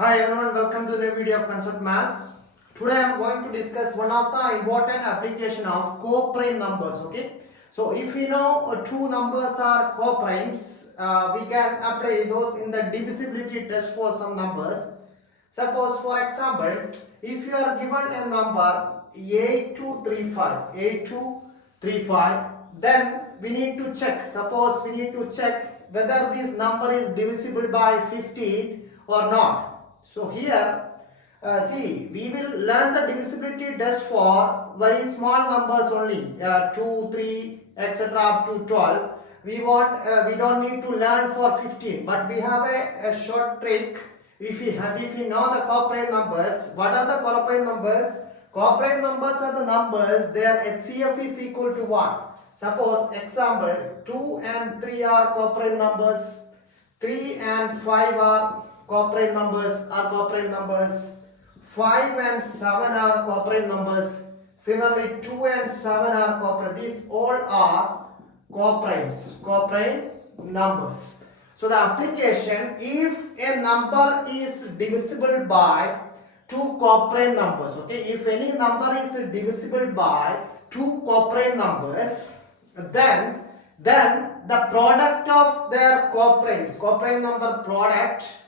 Hi everyone, welcome to the video of Concept Maths. Today I am going to discuss one of the important application of co-prime numbers. Okay, so if we know two numbers are co-primes, we can apply those in the divisibility test for some numbers. Suppose for example, if you are given a number 8235, then we need to check. Suppose we need to check whether this number is divisible by 15 or not. So here, see, we will learn the divisibility test for very small numbers only, 2, 3, etc. up to 12. We don't need to learn for 15, but we have a short trick. If we know the co-prime numbers, what are the co-prime numbers? Co-prime numbers are the numbers their HCF is equal to 1. Suppose example 2 and 3 are co-prime numbers, 3 and 5 are co-prime numbers, 5 and 7 are co-prime numbers. Similarly 2 and 7 are co-prime. These all are co-prime numbers. So the application, if a number is divisible by two co-prime numbers, okay, if any number is divisible by two co-prime numbers, then the product of their co-prime number product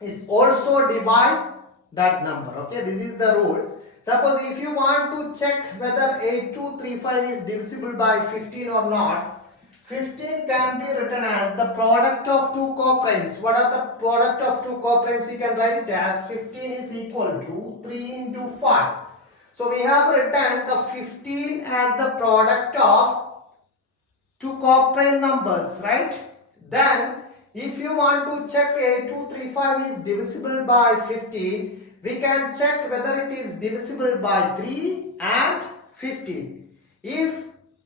is also divide that number. Okay, this is the rule. Suppose if you want to check whether 8235 is divisible by 15 or not, 15 can be written as the product of two co-primes. What are the product of two co-primes? You can write it as 15 is equal to 3 into 5. So we have written the 15 as the product of two co-prime numbers, right? Then if you want to check 8235 is divisible by 15, we can check whether it is divisible by 3 and 15. If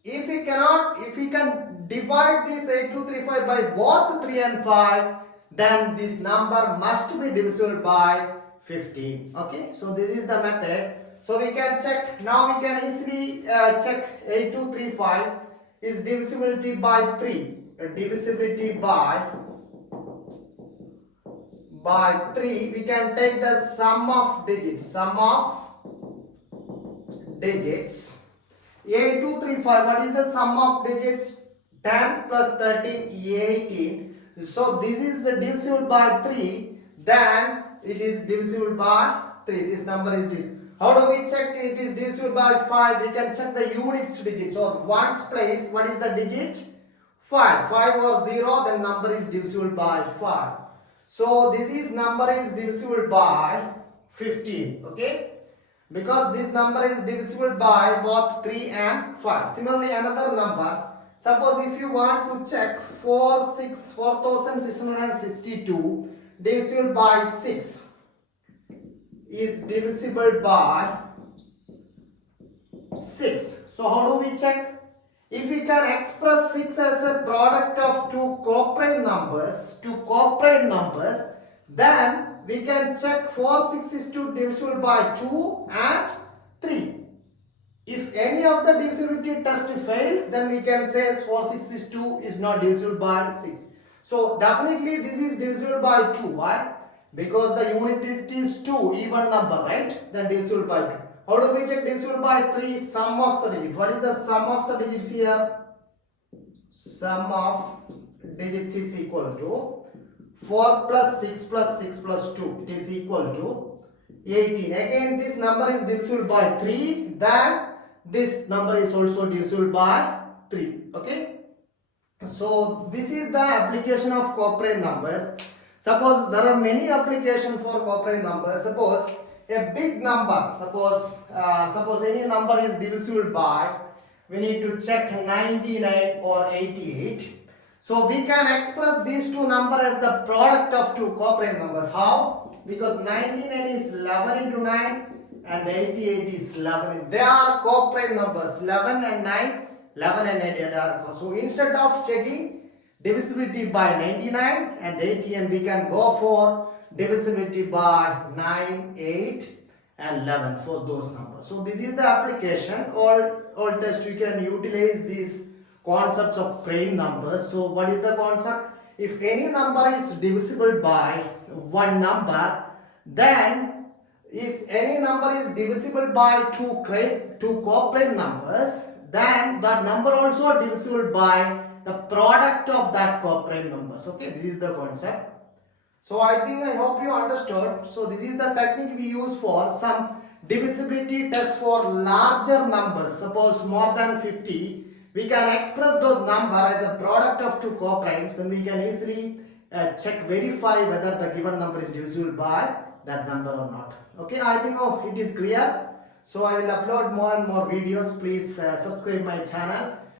we can divide this 8235 by both 3 and 5, then this number must be divisible by 15. Okay, so this is the method. So we can check, now we can easily check 8235 is divisibility by 3. Divisibility by 3, we can take the sum of digits. 8235, what is the sum of digits? 10 plus 13, 18. So this is divisible by 3, then it is divisible by 3. This number is divisible. How do we check it is divisible by 5? We can check the units digits or ones place. What is the digit? 5. 5 or 0, then number is divisible by 5. So this number is divisible by 15. Okay, because this number is divisible by both 3 and 5. Similarly, another number, suppose if you want to check 4662 divisible by 6 is divisible by 6. So how do we check? If we can express 6 as a product of two co-prime numbers, then we can check 4662 divisible by 2 and 3. If any of the divisibility test fails, then we can say 4662 is not divisible by 6. So definitely this is divisible by 2. Why? Because the unit is 2, even number, right? Then divisible by 2. How do we check divisible by 3? Sum of the digits. What is the sum of the digits here? Sum of digits is equal to 4 plus 6 plus 6 plus 2. It is equal to 18. Again, this number is divisible by 3. Then this number is also divisible by 3. Okay. So this is the application of co-prime numbers. Suppose there are many applications for co-prime numbers. Suppose a big number, suppose any number is divisible by, we need to check 99 or 88. So we can express these two numbers as the product of two co-prime numbers. How? Because 99 is 11 into 9 and 88 is 11. They are co-prime numbers. 11 and 9, 11 and 88 are. So instead of checking divisibility by 99 and 80, we can go for divisibility by 9, 8 and 11 for those numbers. So this is the application. All test you can utilize these concepts of prime numbers. So what is the concept? If any number is divisible by one number, Then if any number is divisible by two co-prime numbers, then that number also divisible by the product of that co-prime numbers. Okay, this is the concept. So I hope you understood. So this is the technique we use for some divisibility test for larger numbers. Suppose more than 50, we can express those number as a product of two co-primes. Then we can easily verify whether the given number is divisible by that number or not. Okay, I think it is clear. So I will upload more and more videos. Please subscribe my channel.